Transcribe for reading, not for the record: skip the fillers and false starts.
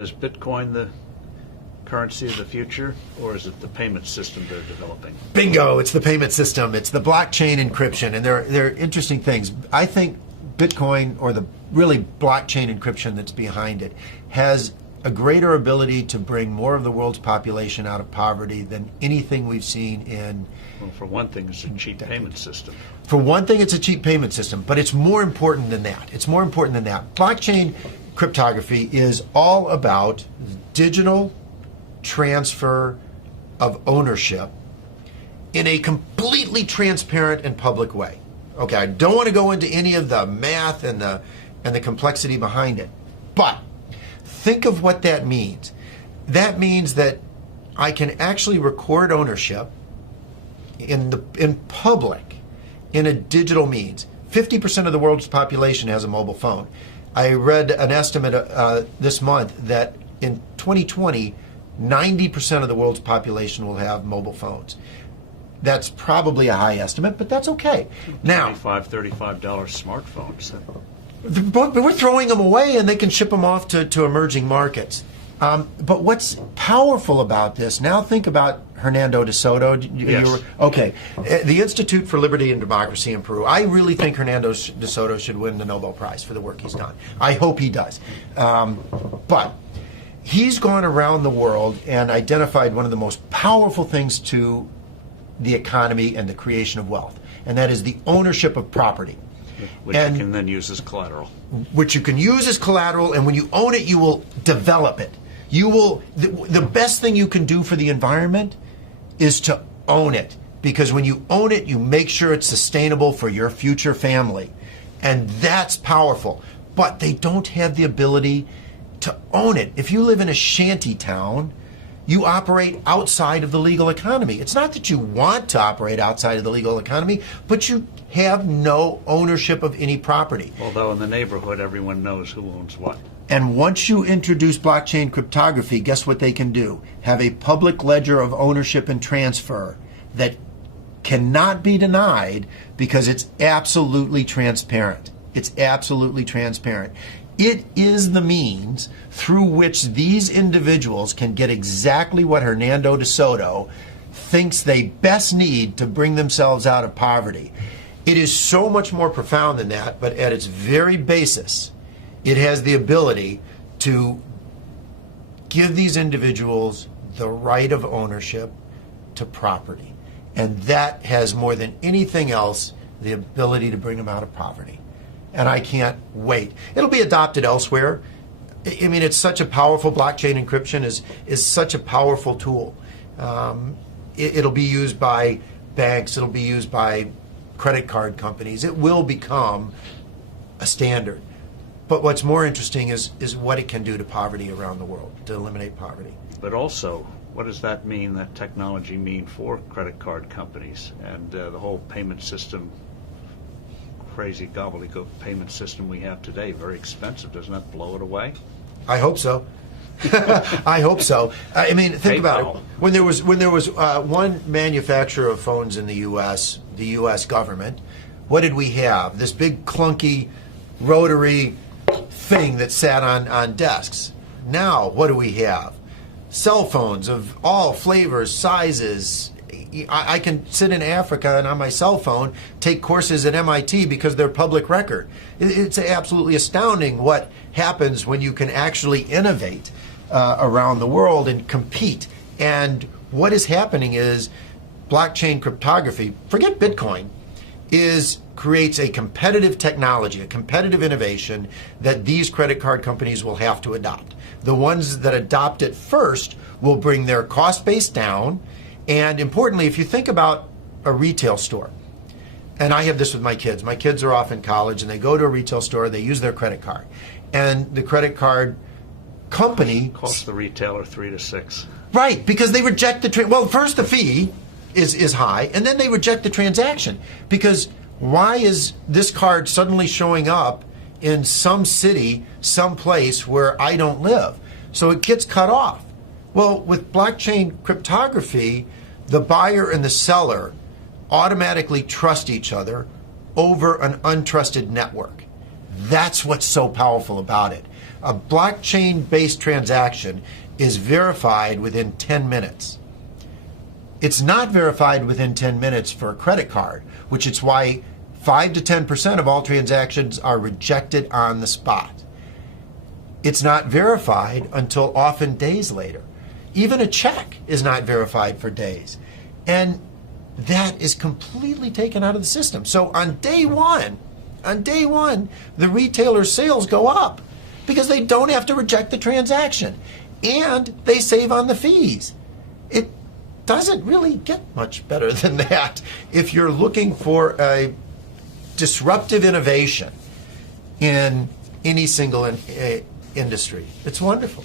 Is Bitcoin the currency of the future, or is it the payment system they're developing? Bingo, it's the payment system. It's the blockchain encryption, and they're interesting things. I think Bitcoin, or the really blockchain encryption that's behind it, has a greater ability to bring more of the world's population out of poverty than anything we've seen in... Well, for one thing, it's a cheap payment system. For one thing, it's a cheap payment system, but it's more important than that. It's more important than that. Blockchain cryptography is all about digital transfer of ownership in a completely transparent and public way. Okay, I don't want to go into any of the math and the complexity behind it, but think of what that means. That means that I can actually record ownership in public in a digital means. 50% of the world's population has a mobile phone. I read an estimate this month that in 2020, 90% of the world's population will have mobile phones. That's probably a high estimate, but that's okay. Now, $35 smartphones. but we're throwing them away, and they can ship them off to emerging markets. But what's powerful about this, now think about Hernando de Soto. Yes. Okay. The Institute for Liberty and Democracy in Peru. I really think Hernando de Soto should win the Nobel Prize for the work he's done. I hope he does. But he's gone around the world and identified one of the most powerful things to the economy and the creation of wealth, and that is the ownership of property. Which you can then use as collateral. Which you can use as collateral, and when you own it, you will develop it. You will. The best thing you can do for the environment is to own it, because when you own it, you make sure it's sustainable for your future family, and that's powerful. But they don't have the ability to own it. If you live in a shanty town, you operate outside of the legal economy. It's not that you want to operate outside of the legal economy, but you have no ownership of any property. Although in the neighborhood, everyone knows who owns what. And once you introduce blockchain cryptography, guess what they can do? Have a public ledger of ownership and transfer that cannot be denied, because it's absolutely transparent. It's absolutely transparent. It is the means through which these individuals can get exactly what Hernando de Soto thinks they best need to bring themselves out of poverty. It is so much more profound than that, but at its very basis, it has the ability to give these individuals the right of ownership to property. And that has, more than anything else, the ability to bring them out of poverty. And I can't wait. It'll be adopted elsewhere. I mean, it's such a powerful, blockchain encryption is such a powerful tool. It'll be used by banks. It'll be used by credit card companies. It will become a standard. But what's more interesting is what it can do to poverty around the world, to eliminate poverty. But also, what does that mean, that technology mean for credit card companies and the whole payment system, crazy gobbledygook payment system we have today? Very expensive. Doesn't that blow it away? I hope so. I hope so. I mean, think about it. When there was one manufacturer of phones in the U.S., the U.S. government, what did we have? This big clunky rotary thing that sat on desks. Now, what do we have? Cell phones of all flavors, sizes. I can sit in Africa and on my cell phone take courses at MIT because they're public record. It's absolutely astounding what happens when you can actually innovate around the world and compete. And what is happening is blockchain cryptography, forget Bitcoin, creates a competitive technology, a competitive innovation that these credit card companies will have to adopt. The ones that adopt it first will bring their cost base down. And importantly, if you think about a retail store, and I have this with my kids. My kids are off in college, and they go to a retail store, they use their credit card. And the credit card company... Costs the retailer $3 to $6. Right, because they reject the... Well, first the fee is high, and then they reject the transaction. Because why is this card suddenly showing up in some city, some place where I don't live? So it gets cut off. Well, with blockchain cryptography, the buyer and the seller automatically trust each other over an untrusted network. That's what's so powerful about it. A blockchain-based transaction is verified within 10 minutes. It's not verified within 10 minutes for a credit card, which is why 5 to 10% of all transactions are rejected on the spot. It's not verified until often days later. Even a check is not verified for days. And that is completely taken out of the system. So on day one, the retailer's sales go up because they don't have to reject the transaction and they save on the fees. It doesn't really get much better than that if you're looking for a disruptive innovation in any single industry. It's wonderful.